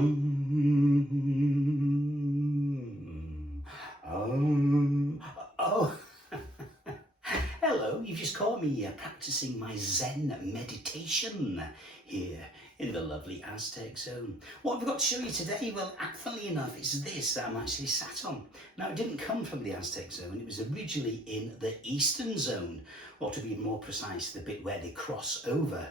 Oh, hello, you've just caught me practicing my Zen meditation here in the lovely Aztec zone. What I've got to show you today, well, funnily enough, it's this that I'm actually sat on. Now, it didn't come from the Aztec zone, it was originally in the Eastern zone, or to be more precise, the bit where they cross over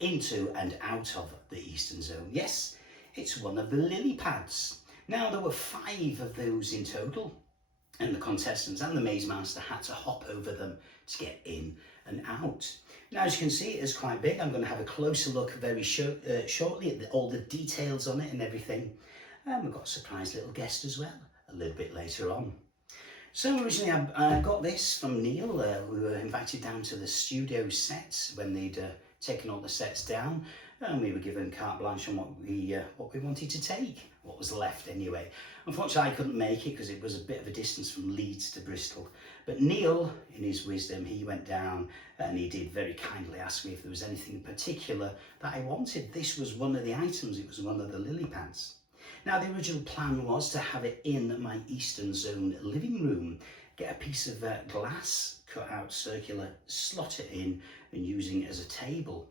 into and out of the Eastern zone. Yes, it's one of the lily pads. Now, there were 5 of those in total, and the contestants and the maze master had to hop over them to get in and out. Now, as you can see, it is quite big. I'm going to have a closer look very shortly at all the details on it and everything. And we've got a surprise little guest as well a little bit later on. So originally I got this from Neil. We were invited down to the studio sets when they'd taken all the sets down, and we were given carte blanche on what we wanted to take, what was left anyway. Unfortunately, I couldn't make it because it was a bit of a distance from Leeds to Bristol. But Neil, in his wisdom, he went down and he did very kindly ask me if there was anything in particular that I wanted. This was one of the items. It was one of the lily pads. Now, the original plan was to have it in my Eastern Zone living room, get a piece of glass, cut out circular, slot it in and using it as a table.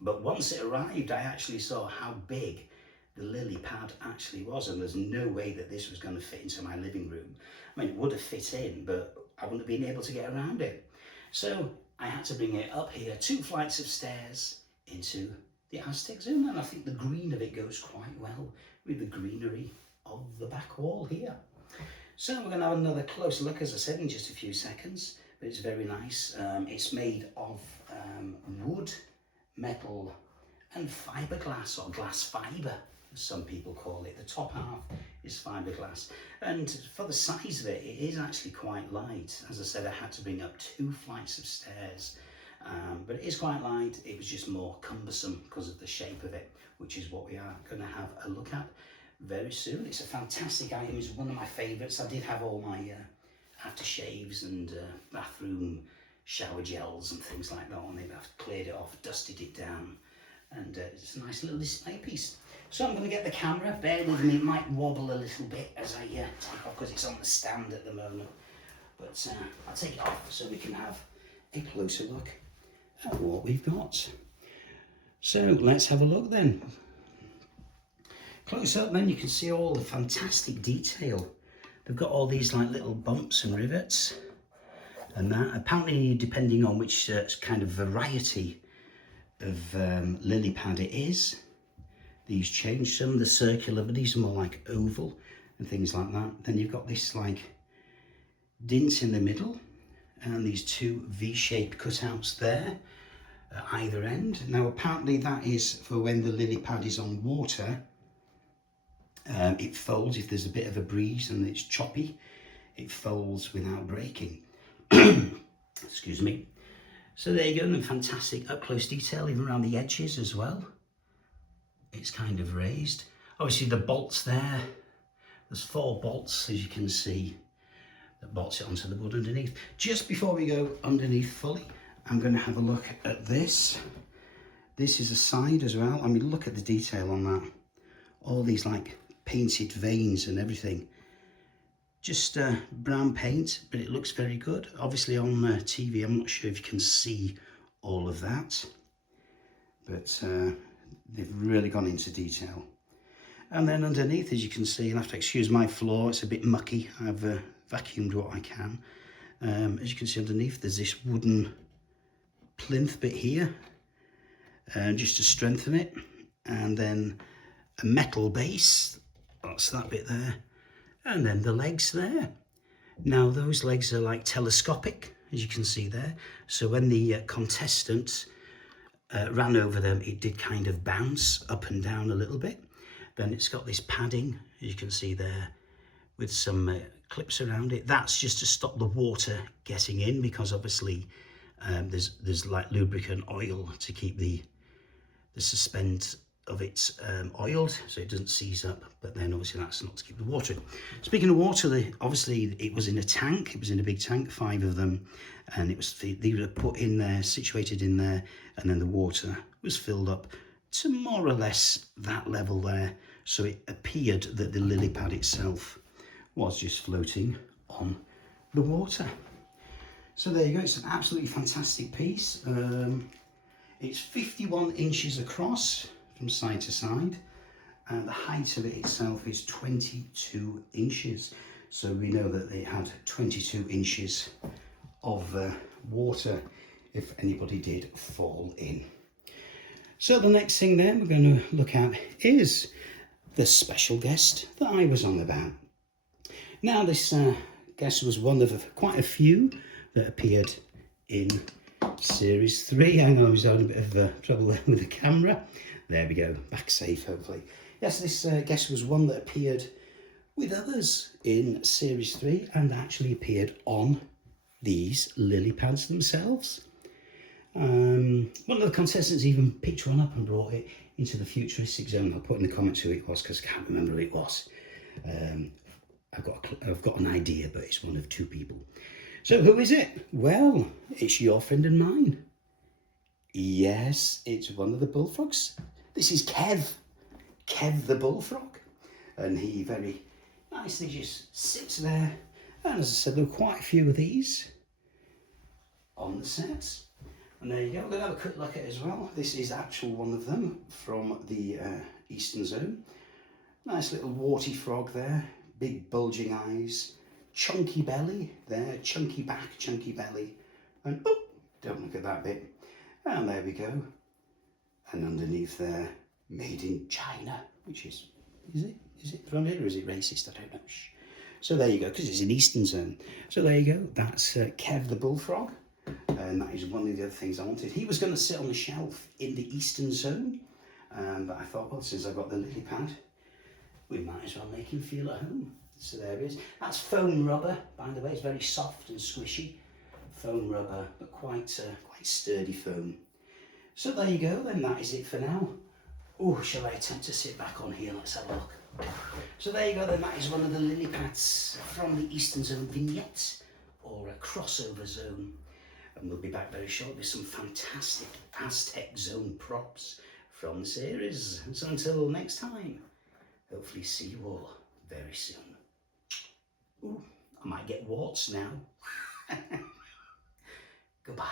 But once it arrived, I actually saw how big the lily pad actually was, and there's no way that this was going to fit into my living room. I mean, it would have fit in, but I wouldn't have been able to get around it. So I had to bring it up here, 2 flights of stairs into the Aztec zone, and I think the green of it goes quite well with the greenery of the back wall here. So we're going to have another close look, as I said, in just a few seconds, but it's very nice. It's made of wood, metal and fiberglass, or glass fibre as some people call it. The top half is fiberglass, and for the size of it, it is actually quite light. As I said, I had to bring up 2 flights of stairs, but it is quite light. It was just more cumbersome because of the shape of it, which is what we are going to have a look at very soon. It's a fantastic item. It's one of my favourites. I did have all my aftershaves and bathroom shower gels and things like that on it. I've cleared it off, dusted it down, and it's a nice little display piece. So I'm going to get the camera. Bear with me, it might wobble a little bit as I take off because it's on the stand at the moment. But I'll take it off so we can have a closer look at what we've got. So let's have a look then. Close up, then you can see all the fantastic detail. They've got all these like little bumps and rivets, and that apparently, depending on which kind of variety of lily pad it is, these change. Some of the circular, but these are more like oval and things like that. Then you've got this like dint in the middle, and these 2 V-shaped cutouts there at either end. Now apparently that is for when the lily pad is on water. It folds if there's a bit of a breeze and it's choppy. It folds without breaking. Excuse me. So there you go, and fantastic up close detail even around the edges as well. It's kind of raised. Obviously the bolts there, there's 4 bolts as you can see that bolts it onto the wood underneath. Just before we go underneath fully, I'm going to have a look at this. This is a side as well. I mean, look at the detail on that. All these like painted veins and everything. Just brown paint, but it looks very good. Obviously on TV, I'm not sure if you can see all of that, but they've really gone into detail. And then underneath, as you can see, you'll have to excuse my floor, it's a bit mucky. I've vacuumed what I can. As you can see underneath, there's this wooden plinth bit here, just to strengthen it, and then a metal base, that's that bit there, and then the legs there. Now those legs are like telescopic, as you can see there, so when the contestants ran over them, it did kind of bounce up and down a little bit. Then it's got this padding, as you can see there, with some clips around it. That's just to stop the water getting in, because obviously there's like lubricant oil to keep the suspend of it oiled, so it doesn't seize up. But then obviously that's not to keep the water in. Speaking of water, obviously it was in a tank. It was in a big tank, 5 of them, and they were put in there, situated in there, and then the water was filled up to more or less that level there. So it appeared that the lily pad itself was just floating on the water. So there you go, it's an absolutely fantastic piece. It's 51 inches across from side to side, and the height of it itself is 22 inches. So we know that it had 22 inches of water if anybody did fall in. So the next thing then we're going to look at is the special guest that I was on about. Now this guest was one of quite a few that appeared in series 3. Hang on, I was having a bit of trouble there with the camera. There we go, back safe hopefully. Yes, this guest was one that appeared with others in series 3 and actually appeared on these lily pads themselves. One of the contestants even picked one up and brought it into the futuristic zone. I'll put in the comments who it was because I can't remember who it was. I've got an idea, but it's one of 2 people. So who is it? Well, it's your friend and mine. Yes, it's one of the bullfrogs. This is Kev the bullfrog. And he very nicely just sits there. And as I said, there are quite a few of these on the sets. And there you go, we're going to have a quick look at it as well. This is actual one of them from the Eastern Zone. Nice little warty frog there, big bulging eyes, chunky belly there, chunky back, chunky belly. And oh, don't look at that bit. And there we go. And underneath there, made in China, which is it from here or is it racist? I don't know. So there you go, because it's an Eastern Zone. So there you go, that's Kev the bullfrog. And that is one of the other things I wanted. He was going to sit on the shelf in the Eastern Zone, but I thought, well, since I've got the lily pad, we might as well make him feel at home. So there it is. That's foam rubber, by the way. It's very soft and squishy. Foam rubber, but quite sturdy foam. So there you go, then that is it for now. Oh, shall I attempt to sit back on here? Let's have a look. So there you go, then that is one of the lily pads from the Eastern Zone vignettes, or a crossover zone. And we'll be back very shortly with some fantastic Aztec Zone props from the series. So until next time, hopefully see you all very soon. Ooh, I might get warts now. Goodbye.